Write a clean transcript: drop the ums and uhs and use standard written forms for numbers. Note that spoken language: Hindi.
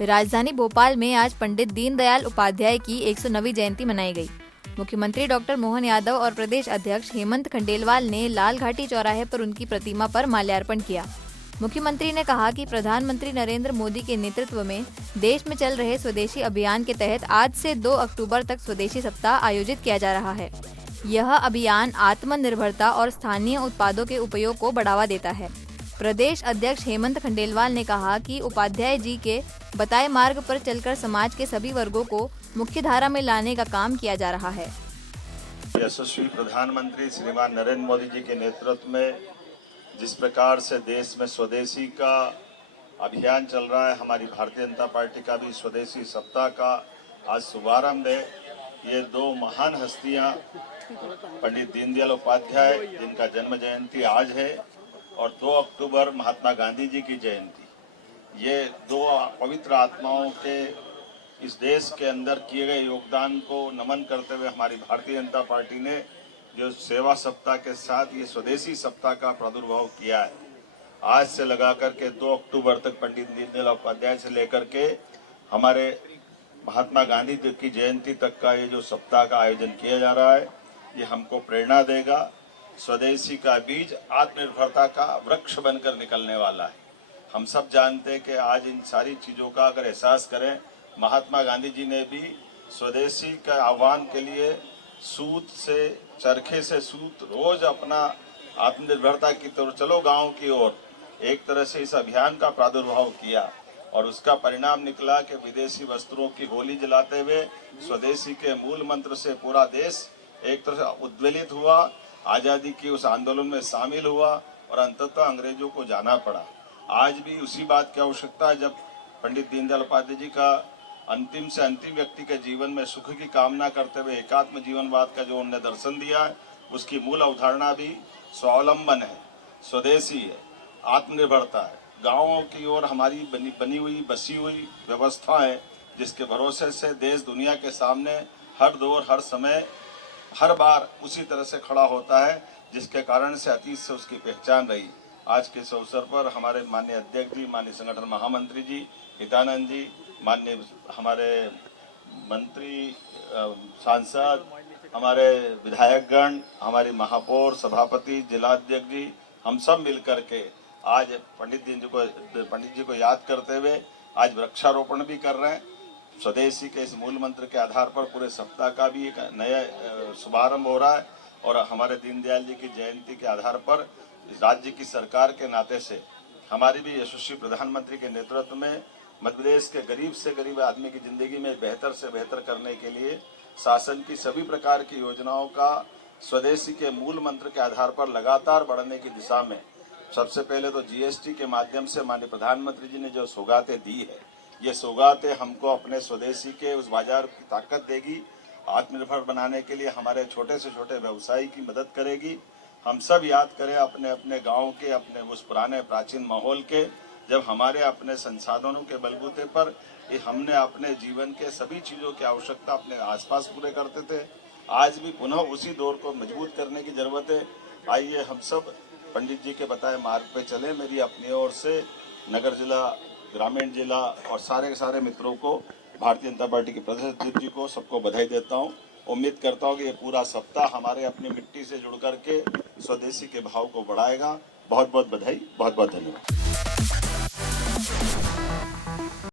राजधानी भोपाल में आज पंडित दीनदयाल उपाध्याय की 109वीं जयंती मनाई गई। मुख्यमंत्री डॉक्टर मोहन यादव और प्रदेश अध्यक्ष हेमंत खंडेलवाल ने लाल घाटी चौराहे पर उनकी प्रतिमा पर माल्यार्पण किया। मुख्यमंत्री ने कहा कि प्रधानमंत्री नरेंद्र मोदी के नेतृत्व में देश में चल रहे स्वदेशी अभियान के तहत आज से 2 अक्टूबर तक स्वदेशी सप्ताह आयोजित किया जा रहा है। यह अभियान आत्मनिर्भरता और स्थानीय उत्पादों के उपयोग को बढ़ावा देता है। प्रदेश अध्यक्ष हेमंत खंडेलवाल ने कहा कि उपाध्याय जी के बताए मार्ग पर चलकर समाज के सभी वर्गों को मुख्य धारा में लाने का काम किया जा रहा है। यशस्वी प्रधानमंत्री श्रीमान नरेंद्र मोदी जी के नेतृत्व में जिस प्रकार से देश में स्वदेशी का अभियान चल रहा है, हमारी भारतीय जनता पार्टी का भी स्वदेशी सप्ताह का आज शुभारंभ है। ये 2 महान हस्तियां पंडित दीनदयाल उपाध्याय, जिनका जन्म जयंती आज है, और 2 अक्टूबर महात्मा गांधी जी की जयंती। ये 2 पवित्र आत्माओं के इस देश के अंदर किए गए योगदान को नमन करते हुए हमारी भारतीय जनता पार्टी ने जो सेवा सप्ताह के साथ ये स्वदेशी सप्ताह का प्रादुर्भाव किया है। आज से लगा करके 2 अक्टूबर तक पंडित दीनदयाल उपाध्याय से लेकर के हमारे महात्मा गांधी जी की जयंती तक का ये जो सप्ताह का आयोजन किया जा रहा है, ये हमको प्रेरणा देगा। स्वदेशी का बीज आत्मनिर्भरता का वृक्ष बनकर निकलने वाला है। हम सब जानते हैं कि आज इन सारी चीज़ों का अगर एहसास करें, महात्मा गांधी जी ने भी स्वदेशी का आह्वान के लिए सूत से, चरखे से सूत, रोज अपना आत्मनिर्भरता की तरफ चलो गांव की ओर, एक तरह से इस अभियान का प्रादुर्भाव किया और उसका परिणाम निकला कि विदेशी वस्त्रों की होली जलाते हुए स्वदेशी के मूल मंत्र से पूरा देश एक तरह से उद्वेलित हुआ, आज़ादी की उस आंदोलन में शामिल हुआ और अंततः अंग्रेजों को जाना पड़ा। आज भी उसी बात की आवश्यकता है। जब पंडित दीनदयाल उपाध्याय जी का अंतिम से अंतिम व्यक्ति के जीवन में सुख की कामना करते हुए एकात्म जीवनवाद का जो उन्होंने दर्शन दिया है, उसकी मूल अवधारणा भी स्वावलंबन है, स्वदेशी है, आत्मनिर्भरता है। गाँवों की ओर हमारी बनी हुई बसी हुई व्यवस्था है, जिसके भरोसे से देश दुनिया के सामने हर दौर, हर समय, हर बार उसी तरह से खड़ा होता है, जिसके कारण से अतीत से उसकी पहचान रही। आज के इस अवसर पर हमारे माननीय अध्यक्ष जी, माननीय संगठन महामंत्री जी हितानंद जी, माननीय हमारे मंत्री, सांसद, हमारे विधायकगण, हमारी महापौर, सभापति, जिलाध्यक्ष जी, हम सब मिलकर के आज पंडित जी को याद करते हुए आज वृक्षारोपण भी कर रहे हैं। स्वदेशी के इस मूल मंत्र के आधार पर पूरे सप्ताह का भी एक नया शुभारंभ हो रहा है और हमारे दीनदयाल जी की जयंती के आधार पर राज्य की सरकार के नाते से हमारी भी यशस्वी प्रधानमंत्री के नेतृत्व में मध्य प्रदेश के गरीब से गरीब आदमी की जिंदगी में बेहतर से बेहतर करने के लिए शासन की सभी प्रकार की योजनाओं का स्वदेशी के मूल मंत्र के आधार पर लगातार बढ़ने की दिशा में सबसे पहले तो जीएसटी के माध्यम से माननीय प्रधानमंत्री जी ने जो सौगातें दी है, ये सौगातें हमको अपने स्वदेशी के उस बाजार की ताकत देगी, आत्मनिर्भर बनाने के लिए हमारे छोटे से छोटे व्यवसायी की मदद करेगी। हम सब याद करें अपने अपने गांव के, अपने उस पुराने प्राचीन माहौल के, जब हमारे अपने संसाधनों के बलबूते पर हमने अपने जीवन के सभी चीज़ों की आवश्यकता अपने आसपास पूरे करते थे। आज भी पुनः उसी दौर को मजबूत करने की जरूरत है। आइए हम सब पंडित जी के बताए मार्ग पे चले। मेरी अपनी ओर से नगर जिला, ग्रामीण जिला और सारे के सारे मित्रों को, भारतीय जनता पार्टी के प्रदेश अध्यक्ष जी को, सबको बधाई देता हूँ। उम्मीद करता हूँ कि ये पूरा सप्ताह हमारे अपनी मिट्टी से जुड़ करके स्वदेशी के भाव को बढ़ाएगा। बहुत बहुत बधाई, बहुत बहुत धन्यवाद।